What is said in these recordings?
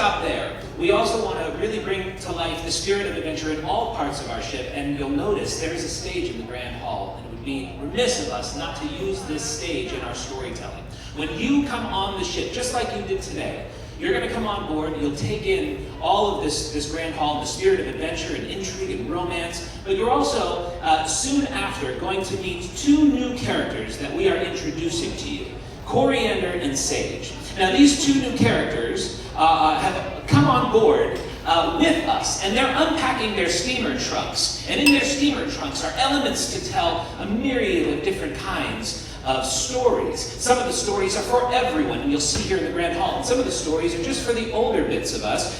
stop there. We also want to really bring to life the spirit of adventure in all parts of our ship, and you'll notice there is a stage in the Grand Hall, and it would be remiss of us not to use this stage in our storytelling. When you come on the ship, just like you did today, you're going to come on board, you'll take in all of this Grand Hall, the spirit of adventure and intrigue and romance, but you're also, soon after, going to meet two new characters that we are introducing to you, Coriander and Sage. Now, these two new characters have come on board with us, and they're unpacking their steamer trunks. And in their steamer trunks are elements to tell a myriad of different kinds of stories. Some of the stories are for everyone, and you'll see here in the Grand Hall. And some of the stories are just for the older bits of us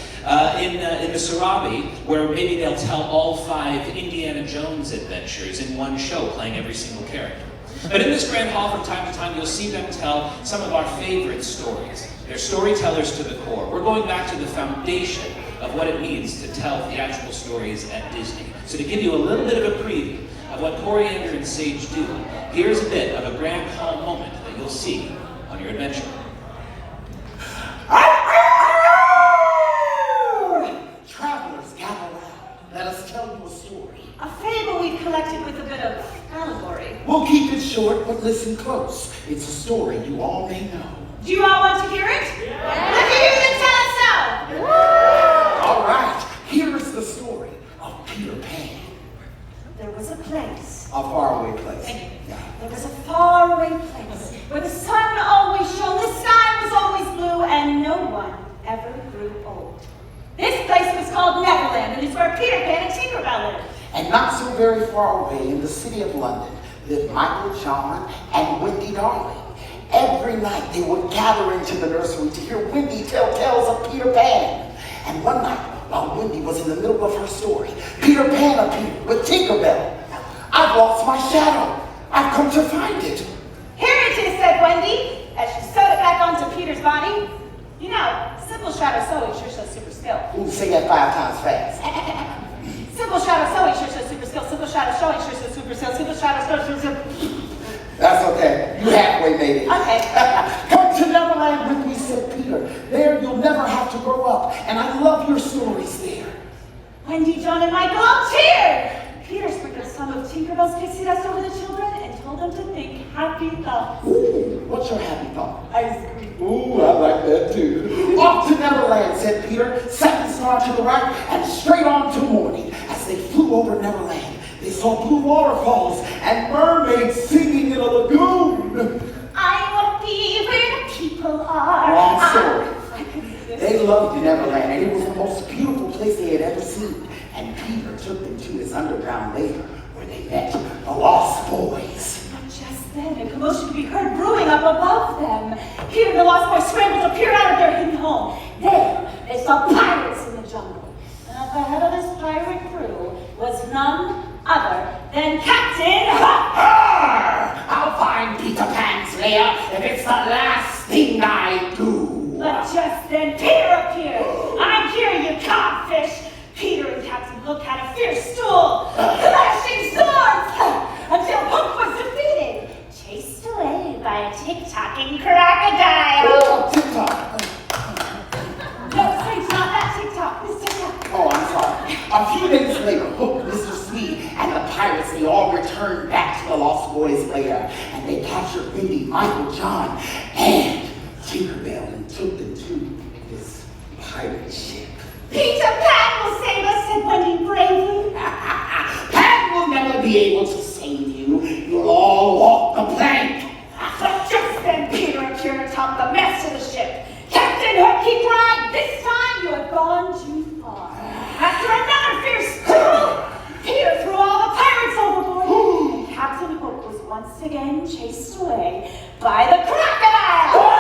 in the Sarabi, where maybe they'll tell all 5 Indiana Jones adventures in one show, playing every single character. But in this Grand Hall, from time to time, you'll see them tell some of our favorite stories. They're storytellers to the core. We're going back to the foundation of what it means to tell theatrical stories at Disney. So to give you a little bit of a preview of what Coriander and Sage do, here's a bit of a Grand Hall moment that you'll see on your adventure. Travelers, gather round. Let us tell you a story. A fable we've collected with a bit of allegory. We'll keep it short, but listen close. It's a story you all may know. Do you all want to hear it? Yeah. If you do, then tell us so. All right, here is the story of Peter Pan. There was a place. A faraway place. There was a faraway place where the sun always shone, the sky was always blue, and no one ever grew old. This place was called Neverland, and it's where Peter Pan and Tinkerbell lived. And not so very far away in the city of London lived Michael, John, and Wendy Darling. Every night they would gather into the nursery to hear Wendy tell tales of Peter Pan. And one night, while Wendy was in the middle of her story, Peter Pan appeared with Tinkerbell. I've lost my shadow. I've come to find it. Here it is, said Wendy, as she sewed it back onto Peter's body. You know, simple shadow sewing sure shows super skill. Ooh, say that 5 times fast. Simple shadow sewing sure shows super skill. Simple shadow showing sure shows super skill. Simple shadow sewing super. That's okay. You halfway made it. Okay. Come to Neverland with me, said Peter. There you'll never have to grow up. And I love your stories there. Wendy, John, and Michael all cheered. Peter sprinkled some of Tinkerbell's pixie dust over the children and told them to think happy thoughts. Ooh, what's your happy thought? Ice cream. Ooh, I like that too. Off to Neverland, said Peter, second star to the right, and straight on to morning. As they flew over Neverland, they saw blue waterfalls and mermaids singing in a lagoon. I want to be where the people are. Long story. They loved Neverland, and it was the most beautiful place they had ever seen. And Peter took them to his underground lair, where they met the Lost Boys. But just then, a commotion could be heard brewing up above them. Peter and the Lost Boys scrambled to peer out of their hidden home. There, they saw pirates in the jungle. And at the head of this pirate crew was none other than Captain I'll find Peter Pan's lair if it's the last thing I do. But just then Peter appeared. I'm here, you codfish. Peter and Captain Hook had a fierce duel, clashing swords, until Hook was defeated, chased away by a tick-tocking crocodile. Oh, TikTok. No, Sage, not that TikTok. This TikTok. Oh, I'm sorry. A few days later, Hook, Mr. Sweet, and the pirates, they all returned back to the Lost Boys' lair, and they captured Wendy, Michael, John, and Tinkerbell, and took them to this pirate ship. Peter Pan will save us, said Wendy bravely. Pan will never be able to save you. You'll all walk the plank. But just then Peter appeared atop the mast of the ship. Captain Hook, he cried, this time you have gone too far. After another fierce duel, Peter threw all the pirates overboard, and Captain Hook was once again chased away by the crocodile.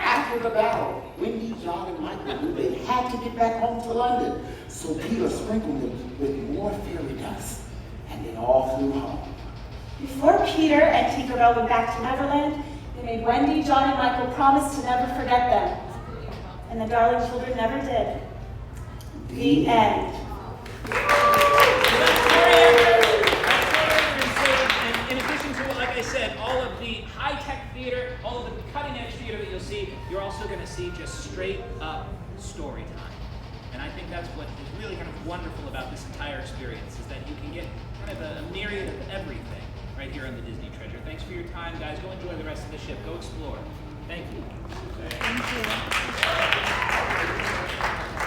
After the battle, Wendy, John, and Michael knew they had to get back home to London, so Peter sprinkled them with more fairy dust, and they all flew home. Before Peter and Tinkerbell went back to Neverland, they made Wendy, John, and Michael promise to never forget them. And the darling children never did. The end. In addition to, like I said, all of the high-tech theater, all of the cutting-edge theater that you'll see, you're also going to see just straight-up story time. And I think that's what is really kind of wonderful about this entire experience, is that you can get kind of a myriad of everything right here on the Disney Treasure. Thanks for your time, guys. Go enjoy the rest of the ship. Go explore. Thank you. Thank you.